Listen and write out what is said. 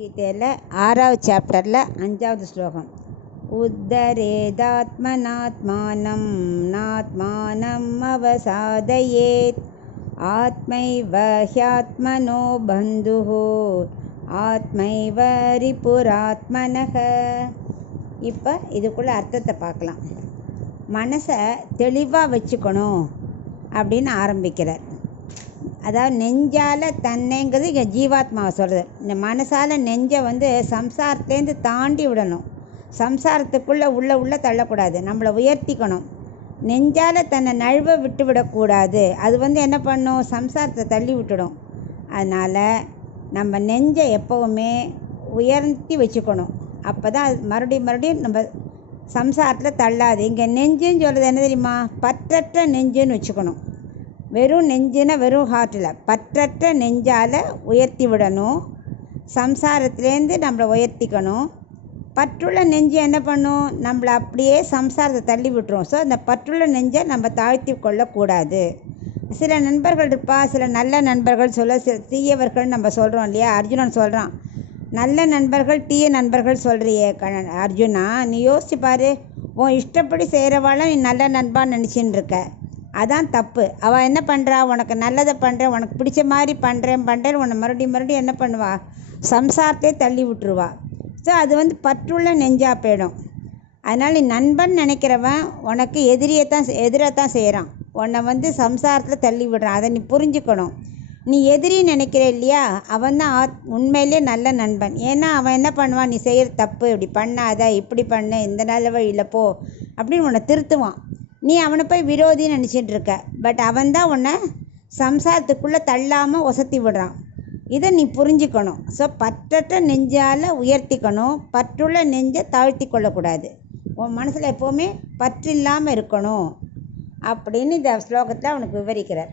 கீதையில் 6வது சாப்டரில் 5வது ஸ்லோகம். உத்தரேதாத்மனாத்மானம் நாத்மானம் அவசாதயேத் ஆத்மைவ ஹ்யாத்மனோ பந்துஹ ஆத்மைவ ரிபுராத்மனஹ. இப்போ இதுக்குள்ள அர்த்தத்தை பார்க்கலாம். மனசை தெளிவாக வச்சுக்கணும் அப்படின்னு ஆரம்பிக்கிறார். அதாவது நெஞ்சால் தன்னைங்கிறது இங்கே ஜீவாத்மாவை சொல்கிறது. இந்த மனசால் நெஞ்சை சம்சாரத்துலேருந்து தாண்டி விடணும். சம்சாரத்துக்குள்ளே உள்ள தள்ளக்கூடாது, நம்மளை உயர்த்திக்கணும். நெஞ்சால் தன்னை நழுவ விட்டு விடக்கூடாது. அது என்ன பண்ணும், சம்சாரத்தை தள்ளி விட்டுடும். அதனால் நம்ம நெஞ்சை எப்போவுமே உயர்த்தி வச்சுக்கணும். அப்போ தான் அது மறுபடியும் நம்ம சம்சாரத்தில் தள்ளாது. இங்கே நெஞ்சுன்னு சொல்கிறது என்ன தெரியுமா, பற்றற்ற நெஞ்சுன்னு வச்சுக்கணும். வெறும் நெஞ்சுன்னா வெறும் ஹார்ட்டில், பற்றற்ற நெஞ்சால் உயர்த்தி விடணும். சம்சாரத்துலேருந்து நம்மளை உயர்த்திக்கணும். பற்றுள்ள நெஞ்சு என்ன பண்ணும், நம்மளை அப்படியே சம்சாரத்தை தள்ளி விட்டுரும். ஸோ அந்த பற்றுள்ள நெஞ்சை நம்ம தாழ்த்தி கொள்ளக்கூடாது. சில நண்பர்கள் இருப்பா, சில நல்ல நண்பர்கள் சில தீயவர்கள் நம்ம சொல்கிறோம் இல்லையா. அர்ஜுனன் சொல்கிறான், நல்ல நண்பர்கள் தீய நண்பர்கள் சொல்கிறியே அர்ஜுனா, நீ யோசிச்சு பாரு. உன் இஷ்டப்படி செய்கிறவாள நீ நல்ல நண்பான்னு நினச்சின்னு இருக்க. அதான் தப்பு. அவள் என்ன பண்ணுறா, உனக்கு நல்லதை பண்ணுறேன், உனக்கு பிடிச்ச மாதிரி பண்ணுறேன் உன்னை மறுபடியும் என்ன பண்ணுவா, சம்சாரத்தை தள்ளி விட்டுருவா. ஸோ அது பற்றுள்ள நெஞ்சா போயிடும். அதனால் நீ நண்பன் நினைக்கிறவன் உனக்கு எதிராக தான் செய்கிறான். உன்னை சம்சாரத்தில் தள்ளி விடுறான். அதை நீ புரிஞ்சுக்கணும். நீ எதிரி நினைக்கிற இல்லையா, அவன் தான் உண்மையிலே நல்ல நண்பன். ஏன்னா அவன் என்ன பண்ணுவான், நீ செய்கிற தப்பு, இப்படி பண்ணாத, இப்படி பண்ணு, இந்த நல்ல வழியில் போ அப்படின்னு உன்னை திருத்துவான். நீ அவனை போய் விரோதின்னு நினச்சிட்டு இருக்க. பட் அவன் தான் உன்னை சம்சாரத்துக்குள்ளே தள்ளாமல் ஒசத்தி விடுறான். இதை நீ புரிஞ்சுக்கணும். ஸோ பற்றற்ற நெஞ்சால் உயர்த்திக்கணும், பற்றுள்ள நெஞ்சை தாழ்த்தி கொள்ளக்கூடாது. உன் மனசில் எப்போவுமே பற்றில்லாமல் இருக்கணும் அப்படின்னு இந்த ஸ்லோகத்தில் அவனுக்கு விவரிக்கிறார்.